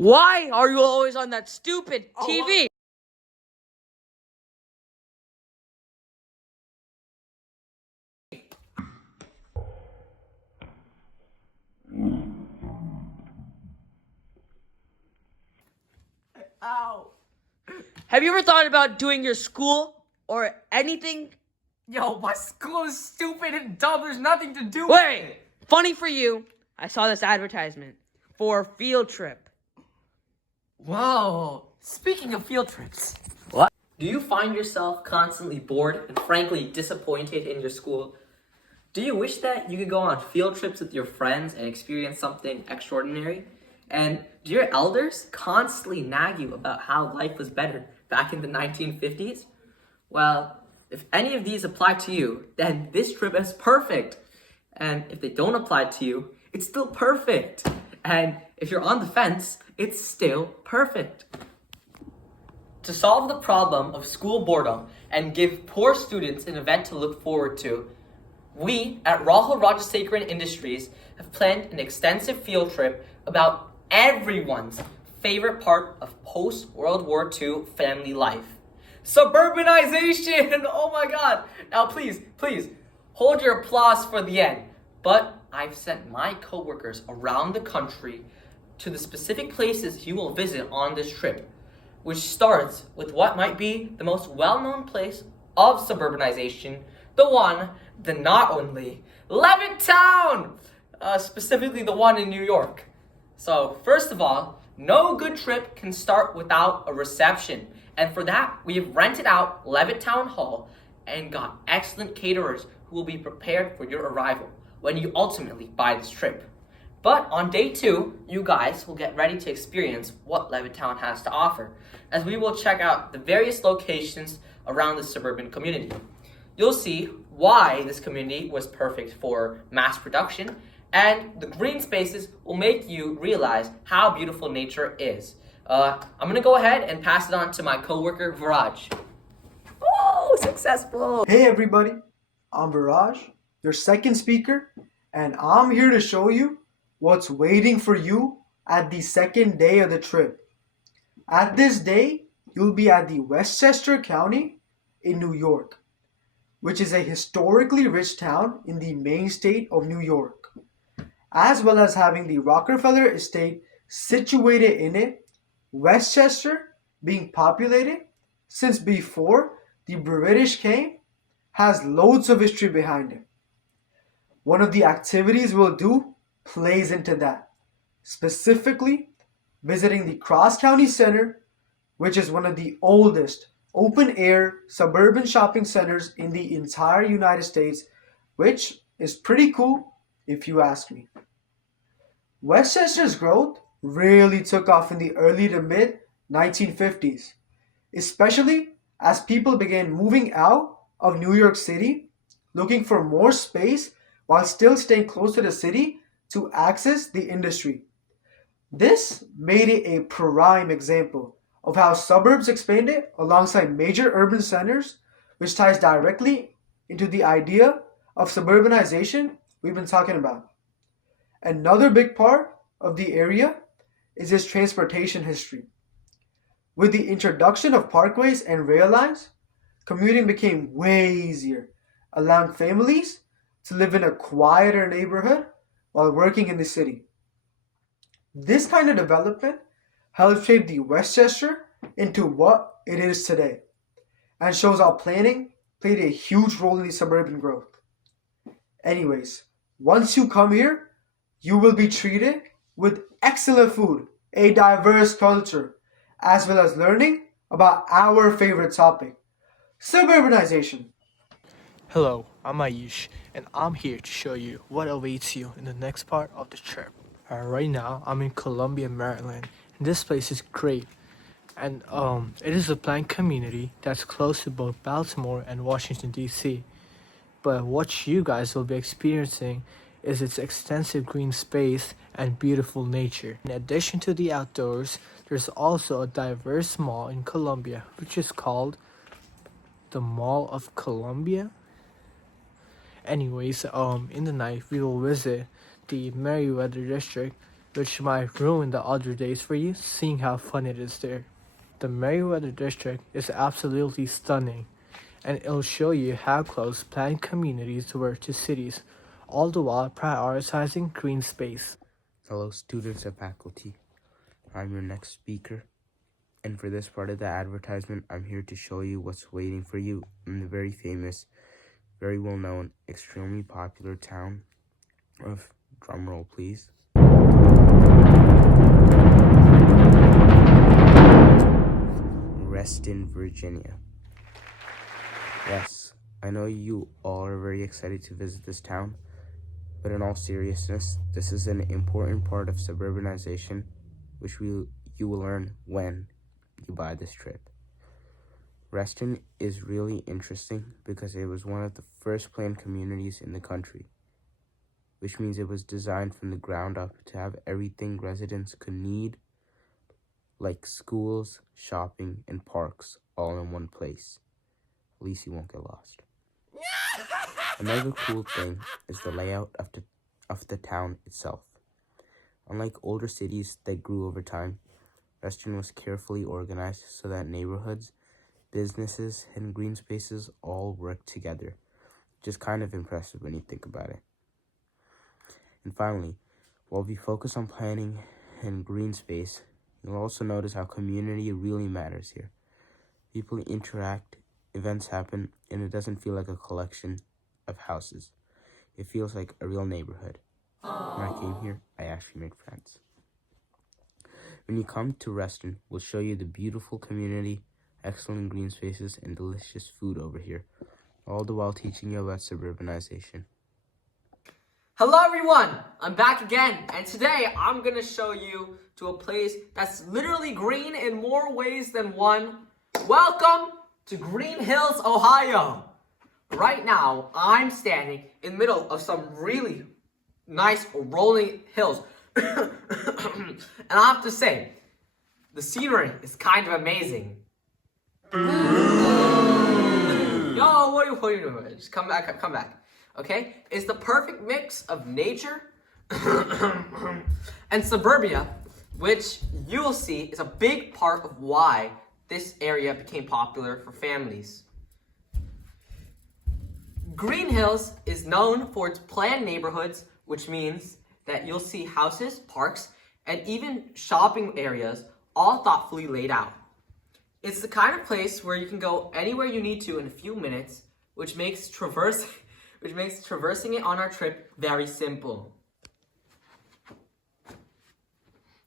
Why are you always on that stupid TV? Ow. Have you ever thought about doing your school or anything? Yo, my school is stupid and dumb. There's nothing to do with Wait! it. Funny for you, I saw this advertisement for a field trip. Whoa. Speaking of field trips. Do you find yourself constantly bored and frankly disappointed in your school? Do you wish that you could go on field trips with your friends and experience something extraordinary? And do your elders constantly nag you about how life was better back in the 1950s? Well, if any of these apply to you, then this trip is perfect. And if they don't apply to you, it's still perfect. And if you're on the fence, it's still perfect. To solve the problem of school boredom and give poor students an event to look forward to, we at Rahul Rajasekharan Industries have planned an extensive field trip about everyone's favorite part of post-World War II family life. Suburbanization! Oh my god! Now please, hold your applause for the end. But I've sent my coworkers around the country to the specific places you will visit on this trip, which starts with what might be the most well-known place of suburbanization, the not only, Levittown! Specifically the one in New York. So first of all, no good trip can start without a reception. And for that, we have rented out Levittown Hall and got excellent caterers who will be prepared for your arrival when you ultimately buy this trip. But on day 2, you guys will get ready to experience what Levittown has to offer, as we will check out the various locations around the suburban community. You'll see why this community was perfect for mass production, and the green spaces will make you realize how beautiful nature is. I'm gonna go ahead and pass it on to my coworker, Viraj. Oh, successful! Hey everybody, I'm Viraj, your second speaker, and I'm here to show you what's waiting for you at the second day of the trip. At this day, you'll be at the Westchester County in New York, which is a historically rich town in the main state of New York, as well as having the Rockefeller Estate situated in it, Westchester being populated since before the British came has loads of history behind it. One of the activities we'll do plays into that, specifically visiting the Cross County Center, which is one of the oldest open-air suburban shopping centers in the entire United States, which is pretty cool if you ask me. Westchester's growth really took off in the early to mid 1950s, especially as people began moving out of New York City looking for more space while still staying close to the city to access the industry. This made it a prime example of how suburbs expanded alongside major urban centers, which ties directly into the idea of suburbanization we've been talking about. Another big part of the area is its transportation history. With the introduction of parkways and rail lines, commuting became way easier, allowing families to live in a quieter neighborhood while working in the city. This kind of development helped shape the Westchester into what it is today, and shows how planning played a huge role in the suburban growth. Anyways, once you come here, you will be treated with excellent food, a diverse culture, as well as learning about our favorite topic, suburbanization. Hello, I'm Ayush, and I'm here to show you what awaits you in the next part of the trip. Right now, I'm in Columbia, Maryland, and this place is great. And it is a planned community that's close to both Baltimore and Washington, D.C. But what you guys will be experiencing is its extensive green space and beautiful nature. In addition to the outdoors, there's also a diverse mall in Columbia, which is called the Mall of Columbia. Anyways, in the night we will visit the Merriweather district, which might ruin the other days for you, seeing how fun it is there. The Meriwether District is absolutely stunning, and it'll show you how close planned communities were to cities, all the while prioritizing green space. Hello, students and faculty. I'm your next speaker, and for this part of the advertisement, I'm here to show you what's waiting for you in the very famous, very well-known, extremely popular town of, drumroll please, Reston, Virginia. Yes, I know you all are very excited to visit this town, but in all seriousness, this is an important part of suburbanization, which you will learn when you buy this trip. Reston is really interesting because it was one of the first planned communities in the country, which means it was designed from the ground up to have everything residents could need, like schools, shopping, and parks all in one place. At least you won't get lost. Another cool thing is the layout of the town itself. Unlike older cities that grew over time, Reston was carefully organized so that neighborhoods, businesses, and green spaces all work together. Just kind of impressive when you think about it. And finally, while we focus on planning and green space, you'll also notice how community really matters here. People interact, events happen, and it doesn't feel like a collection of houses. It feels like a real neighborhood. When I came here, I actually made friends. When you come to Reston, we'll show you the beautiful community, excellent green spaces, and delicious food over here, all the while teaching you about suburbanization. Hello everyone, I'm back again, and today I'm gonna show you to a place that's literally green in more ways than one. Welcome to Green Hills, Ohio. Right now, I'm standing in the middle of some really nice rolling hills. And I have to say, the scenery is kind of amazing. Yo, what are you doing? Just come back. Okay? It's the perfect mix of nature and suburbia, which you'll see is a big part of why this area became popular for families. Green Hills is known for its planned neighborhoods, which means that you'll see houses, parks, and even shopping areas all thoughtfully laid out. It's the kind of place where you can go anywhere you need to in a few minutes, which makes traversing it on our trip very simple.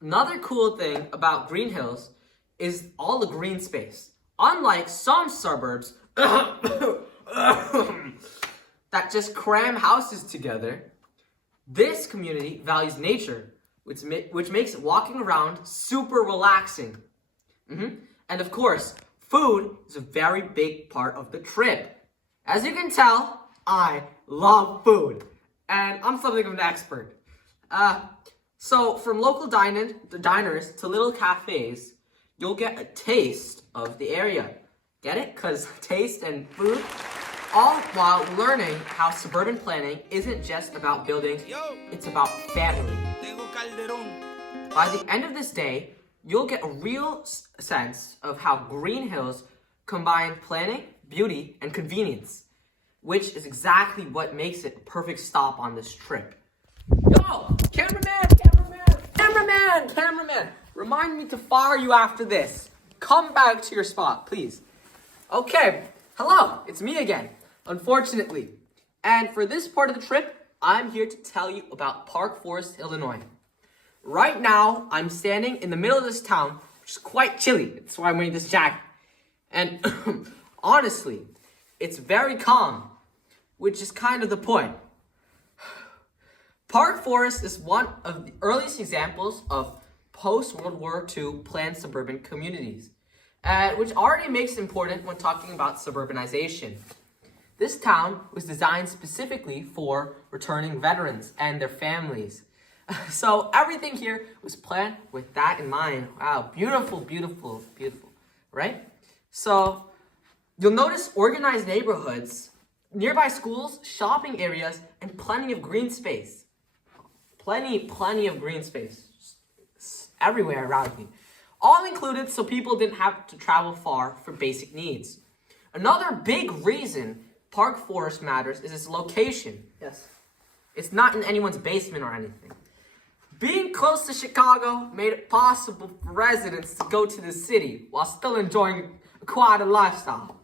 Another cool thing about Green Hills is all the green space. Unlike some suburbs that just cram houses together, this community values nature, which makes walking around super relaxing. And of course, food is a very big part of the trip. As you can tell, I love food, and I'm something of an expert. So from local diners to little cafes, you'll get a taste of the area. Get it? Because taste and food, all while learning how suburban planning isn't just about buildings, it's about family. By the end of this day, you'll get a real sense of how Green Hills combine planning, beauty, and convenience, which is exactly what makes it a perfect stop on this trip. Yo, cameraman, remind me to fire you after this. Come back to your spot, please. Okay, hello, it's me again, unfortunately. And for this part of the trip, I'm here to tell you about Park Forest, Illinois. Right now, I'm standing in the middle of this town, which is quite chilly. That's why I'm wearing this jacket. And honestly, it's very calm, which is kind of the point. Park Forest is one of the earliest examples of post-World War II planned suburban communities, which already makes it important when talking about suburbanization. This town was designed specifically for returning veterans and their families. So everything here was planned with that in mind. Wow, beautiful, right? So you'll notice organized neighborhoods, nearby schools, shopping areas, and plenty of green space. plenty of green space everywhere around you. All included so people didn't have to travel far for basic needs. Another big reason Park Forest matters is its location. Yes. It's not in anyone's basement or anything. Being close to Chicago made it possible for residents to go to the city while still enjoying a quiet lifestyle.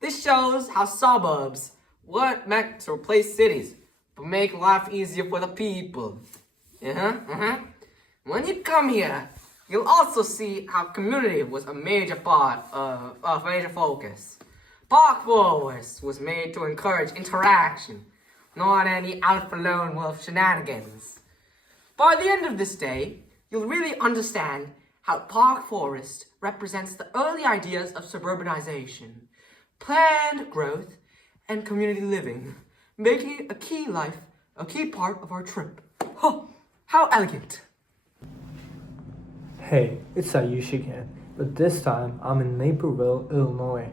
This shows how suburbs weren't meant to replace cities, but make life easier for the people. When you come here, you'll also see how community was a major part of a major focus. Park Forest was made to encourage interaction, not any alpha lone wolf shenanigans. By the end of this day, you'll really understand how Park Forest represents the early ideas of suburbanization, planned growth, and community living, making it a key part of our trip. Oh, how elegant! Hey, it's Ayush again, but this time I'm in Naperville, Illinois.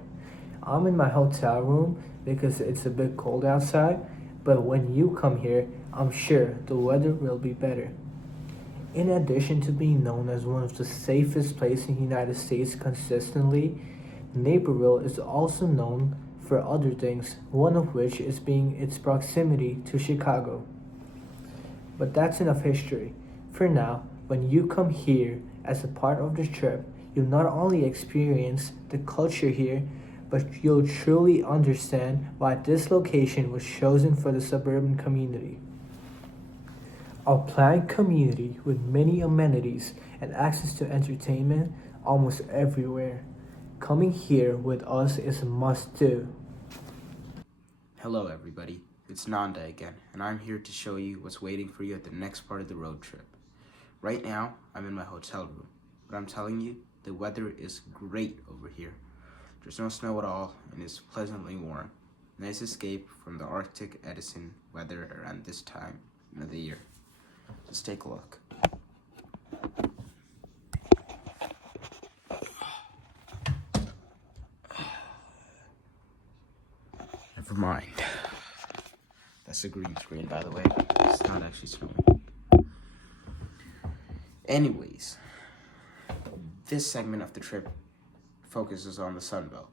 I'm in my hotel room because it's a bit cold outside, but when you come here, I'm sure the weather will be better. In addition to being known as one of the safest places in the United States consistently, Naperville is also known for other things, one of which is being its proximity to Chicago. But that's enough history. For now, when you come here as a part of the trip, you'll not only experience the culture here, but you'll truly understand why this location was chosen for the suburban community. A planned community with many amenities and access to entertainment almost everywhere. Coming here with us is a must-do. Hello everybody, it's Nanda again, and I'm here to show you what's waiting for you at the next part of the road trip. Right now, I'm in my hotel room, but I'm telling you, the weather is great over here. There's no snow at all, and it's pleasantly warm. Nice escape from the Arctic Edison weather around this time of the year. Let's take a look. Never mind. That's a green screen, by the way. It's not actually snowing. Anyways, this segment of the trip focuses on the Sun Belt.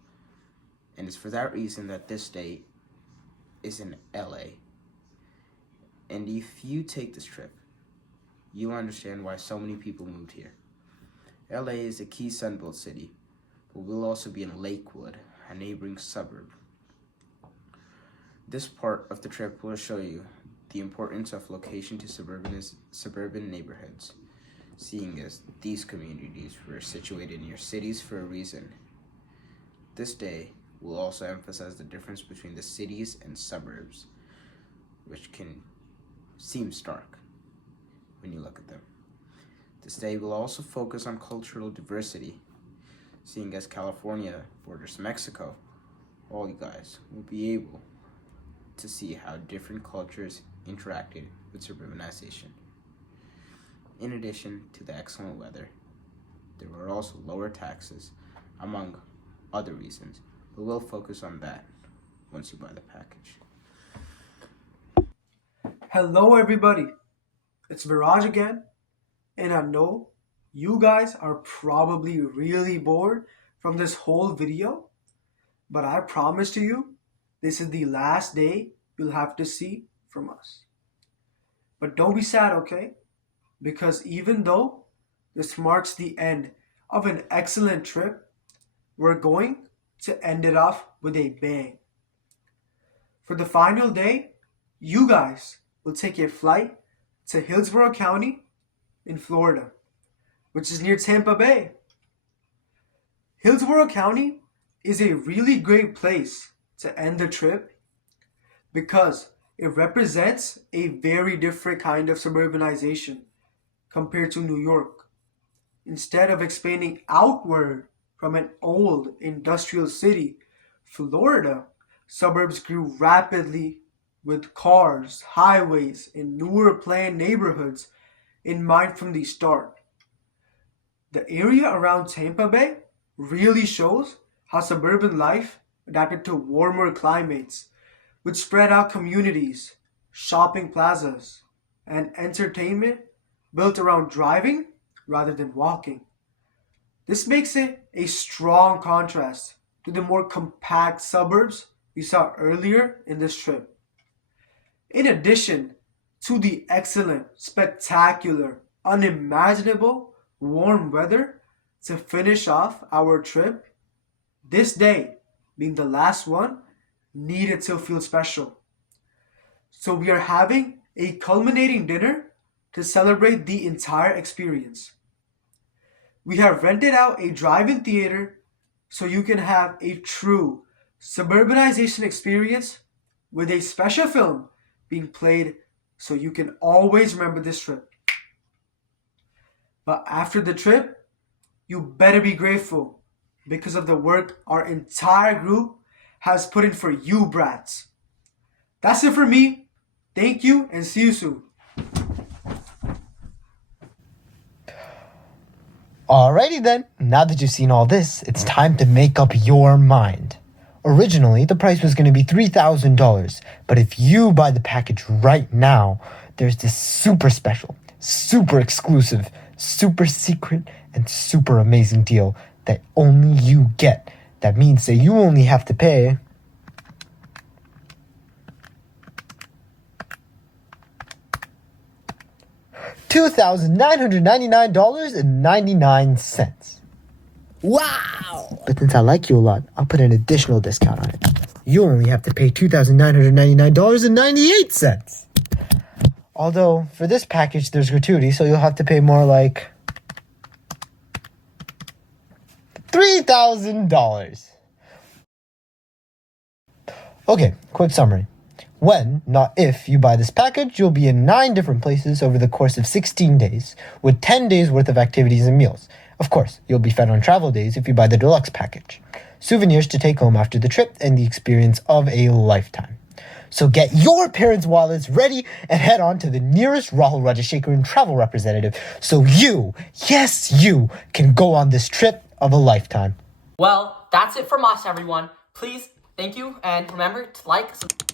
And it's for that reason that this day is in LA. And if you take this trip, you'll understand why so many people moved here. LA is a key Sun Belt city, but we'll also be in Lakewood, a neighboring suburb. This part of the trip will show you the importance of location to suburban neighborhoods, seeing as these communities were situated near cities for a reason. This day will also emphasize the difference between the cities and suburbs, which can seem stark when you look at them. This day will also focus on cultural diversity, seeing as California borders Mexico. All you guys will be able to see how different cultures interacted with suburbanization. In addition to the excellent weather, there were also lower taxes, among other reasons, but we'll focus on that once you buy the package. Hello everybody, it's Viraj again, and I know you guys are probably really bored from this whole video, but I promise to you, this is the last day you'll have to see from us. But don't be sad, okay? Because even though this marks the end of an excellent trip, we're going to end it off with a bang. For the final day, you guys will take a flight to Hillsborough County in Florida, which is near Tampa Bay. Hillsborough County is a really great place to end the trip because it represents a very different kind of suburbanization compared to New York. Instead of expanding outward from an old industrial city, Florida suburbs grew rapidly with cars, highways, and newer planned neighborhoods in mind from the start. The area around Tampa Bay really shows how suburban life adapted to warmer climates, which spread out communities, shopping plazas, and entertainment built around driving rather than walking. This makes it a strong contrast to the more compact suburbs we saw earlier in this trip. In addition to the excellent, spectacular, unimaginable warm weather to finish off our trip, this day, being the last one, needed to feel special. So we are having a culminating dinner to celebrate the entire experience. We have rented out a drive-in theater so you can have a true suburbanization experience with a special film being played so you can always remember this trip. But after the trip, you better be grateful because of the work our entire group has put in for you brats. That's it for me. Thank you and see you soon. Alrighty then, now that you've seen all this, it's time to make up your mind. Originally, the price was going to be $3,000, but if you buy the package right now, there's this super special, super exclusive, super secret, and super amazing deal that only you get. That means that you only have to pay $2,999.99. Wow! But since I like you a lot, I'll put an additional discount on it. You only have to pay $2,999.98. Although, for this package, there's gratuity, so you'll have to pay more like $3,000. Okay, quick summary. When, not if, you buy this package, you'll be in 9 different places over the course of 16 days, with 10 days worth of activities and meals. Of course, you'll be fed on travel days if you buy the deluxe package. Souvenirs to take home after the trip, and the experience of a lifetime. So get your parents' wallets ready and head on to the nearest Rahul Rajashekharan travel representative so you, yes you, can go on this trip of a lifetime. Well, that's it from us, everyone. Please, thank you, and remember to like, subscribe.